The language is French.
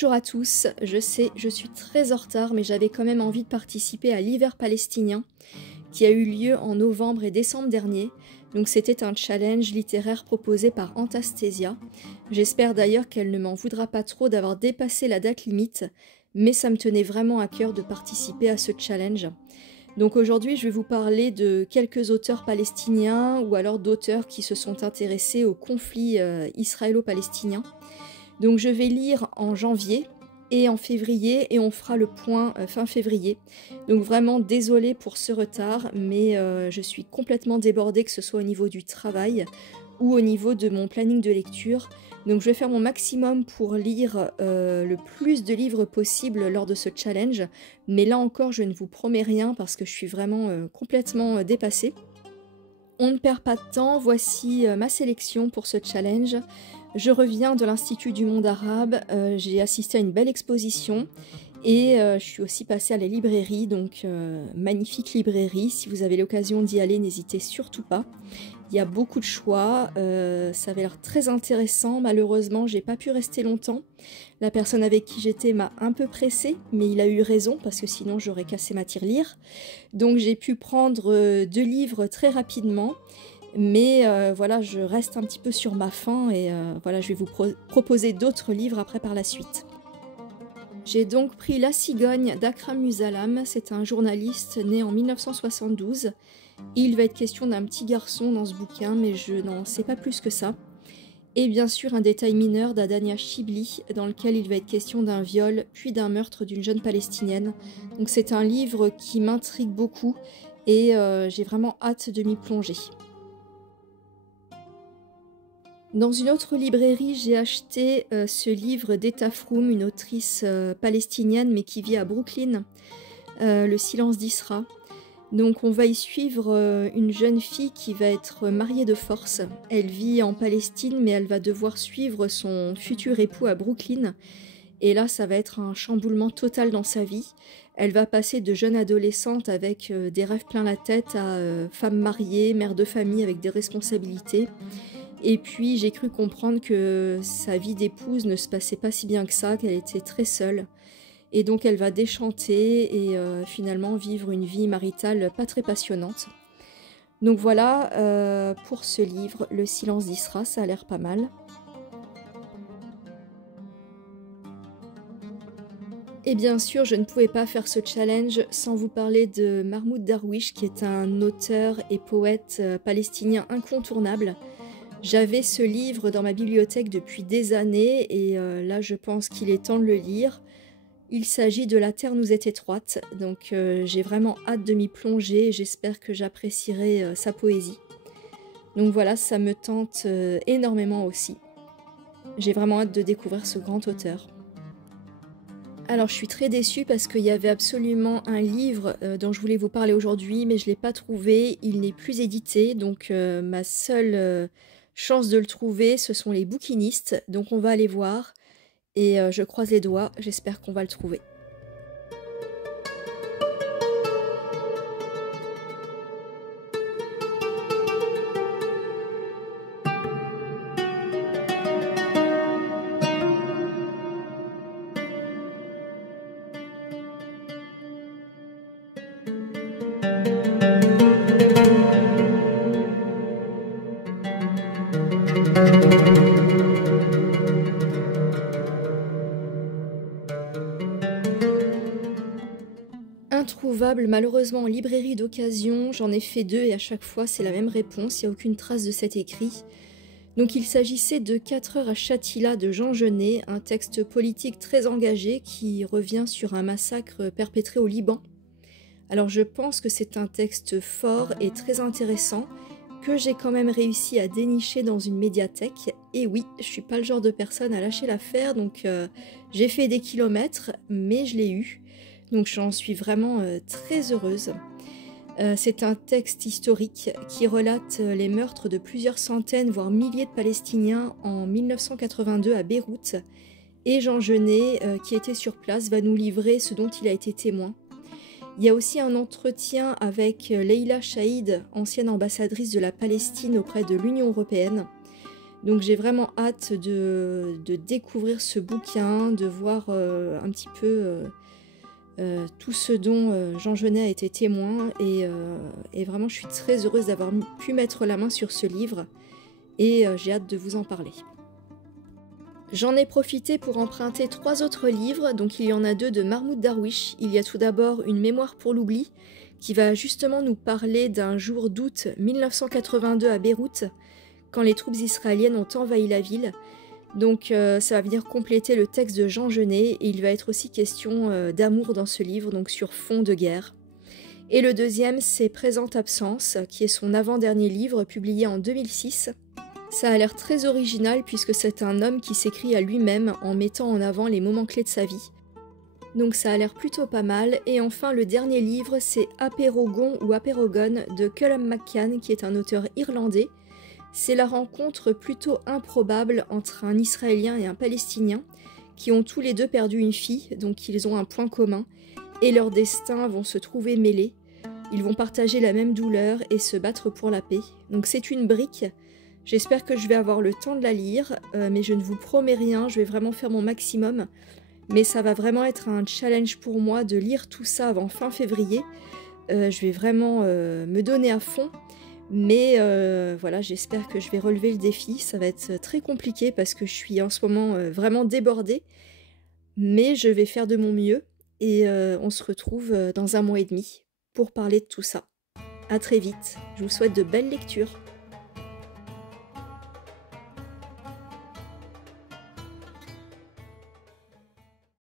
Bonjour à tous, je sais, je suis très en retard, mais j'avais quand même envie de participer à l'hiver palestinien qui a eu lieu en novembre et décembre dernier. Donc c'était un challenge littéraire proposé par Antasthesia. J'espère d'ailleurs qu'elle ne m'en voudra pas trop d'avoir dépassé la date limite, mais ça me tenait vraiment à cœur de participer à ce challenge. Donc aujourd'hui, je vais vous parler de quelques auteurs palestiniens ou alors d'auteurs qui se sont intéressés au conflit israélo-palestinien. Donc je vais lire en janvier et en février et on fera le point fin février. Donc vraiment désolée pour ce retard, mais je suis complètement débordée, que ce soit au niveau du travail ou au niveau de mon planning de lecture. Donc je vais faire mon maximum pour lire le plus de livres possible lors de ce challenge. Mais là encore, je ne vous promets rien parce que je suis vraiment complètement dépassée. On ne perd pas de temps, voici ma sélection pour ce challenge. Je reviens de l'Institut du monde arabe, j'ai assisté à une belle exposition et je suis aussi passée à la librairie, donc magnifique librairie. Si vous avez l'occasion d'y aller, n'hésitez surtout pas. Il y a beaucoup de choix, ça avait l'air très intéressant. Malheureusement, j'ai pas pu rester longtemps. La personne avec qui j'étais m'a un peu pressée, mais il a eu raison parce que sinon j'aurais cassé ma tirelire. Donc j'ai pu prendre 2 livres très rapidement. Mais voilà, je reste un petit peu sur ma faim et voilà, je vais vous proposer d'autres livres après par la suite. J'ai donc pris La Cigogne d'Akram Musalam, c'est un journaliste né en 1972. Il va être question d'un petit garçon dans ce bouquin, mais je n'en sais pas plus que ça. Et bien sûr un détail mineur d'Adania Chibli, dans lequel il va être question d'un viol, puis d'un meurtre d'une jeune palestinienne. Donc c'est un livre qui m'intrigue beaucoup et j'ai vraiment hâte de m'y plonger. Dans une autre librairie, j'ai acheté ce livre d'Eta Froum, une autrice palestinienne mais qui vit à Brooklyn, Le silence d'Isra. Donc on va y suivre une jeune fille qui va être mariée de force. Elle vit en Palestine mais elle va devoir suivre son futur époux à Brooklyn. Et là, ça va être un chamboulement total dans sa vie. Elle va passer de jeune adolescente avec des rêves plein la tête à femme mariée, mère de famille avec des responsabilités. Et puis j'ai cru comprendre que sa vie d'épouse ne se passait pas si bien que ça, qu'elle était très seule. Et donc elle va déchanter et finalement vivre une vie maritale pas très passionnante. Donc voilà pour ce livre, Le silence d'Isra, ça a l'air pas mal. Et bien sûr, je ne pouvais pas faire ce challenge sans vous parler de Mahmoud Darwish, qui est un auteur et poète palestinien incontournable. J'avais ce livre dans ma bibliothèque depuis des années et là je pense qu'il est temps de le lire. Il s'agit de La terre nous est étroite, donc j'ai vraiment hâte de m'y plonger et j'espère que j'apprécierai sa poésie. Donc voilà, ça me tente énormément aussi. J'ai vraiment hâte de découvrir ce grand auteur. Alors je suis très déçue parce qu'il y avait absolument un livre dont je voulais vous parler aujourd'hui, mais je ne l'ai pas trouvé, il n'est plus édité, donc ma seule chance de le trouver, ce sont les bouquinistes, donc on va aller voir, et je croise les doigts, j'espère qu'on va le trouver. Introuvable malheureusement en librairie d'occasion, j'en ai fait 2 et à chaque fois c'est la même réponse, il n'y a aucune trace de cet écrit. Donc il s'agissait de 4 heures à Shatila de Jean Genet, un texte politique très engagé qui revient sur un massacre perpétré au Liban. Alors je pense que c'est un texte fort et très intéressant, que j'ai quand même réussi à dénicher dans une médiathèque. Et oui, je suis pas le genre de personne à lâcher l'affaire, donc j'ai fait des kilomètres, mais je l'ai eu. Donc j'en suis vraiment très heureuse. C'est un texte historique qui relate les meurtres de plusieurs centaines, voire milliers de Palestiniens en 1982 à Beyrouth. Et Jean Genet, qui était sur place, va nous livrer ce dont il a été témoin. Il y a aussi un entretien avec Leila Chaïd, ancienne ambassadrice de la Palestine auprès de l'Union européenne. Donc j'ai vraiment hâte de découvrir ce bouquin, de voir un petit peu tout ce dont Jean Genet a été témoin. Et vraiment, je suis très heureuse d'avoir pu mettre la main sur ce livre. Et j'ai hâte de vous en parler. J'en ai profité pour emprunter 3 autres livres, donc il y en a 2 de Mahmoud Darwish. Il y a tout d'abord Une mémoire pour l'oubli, qui va justement nous parler d'un jour d'août 1982 à Beyrouth, quand les troupes israéliennes ont envahi la ville. Donc ça va venir compléter le texte de Jean Genet, et il va être aussi question d'amour dans ce livre, donc sur fond de guerre. Et le deuxième, c'est Présente absence, qui est son avant-dernier livre, publié en 2006. Ça a l'air très original puisque c'est un homme qui s'écrit à lui-même en mettant en avant les moments clés de sa vie. Donc ça a l'air plutôt pas mal. Et enfin le dernier livre, c'est Apeirogon ou Apeirogon de Colum McCann, qui est un auteur irlandais. C'est la rencontre plutôt improbable entre un Israélien et un Palestinien qui ont tous les deux perdu une fille, donc ils ont un point commun, et leurs destins vont se trouver mêlés. Ils vont partager la même douleur et se battre pour la paix. Donc c'est une brique. J'espère que je vais avoir le temps de la lire, mais je ne vous promets rien, je vais vraiment faire mon maximum. Mais ça va vraiment être un challenge pour moi de lire tout ça avant fin février. Je vais vraiment me donner à fond, mais voilà, j'espère que je vais relever le défi. Ça va être très compliqué parce que je suis en ce moment vraiment débordée, mais je vais faire de mon mieux et on se retrouve dans 1 mois et demi pour parler de tout ça. À très vite, je vous souhaite de belles lectures.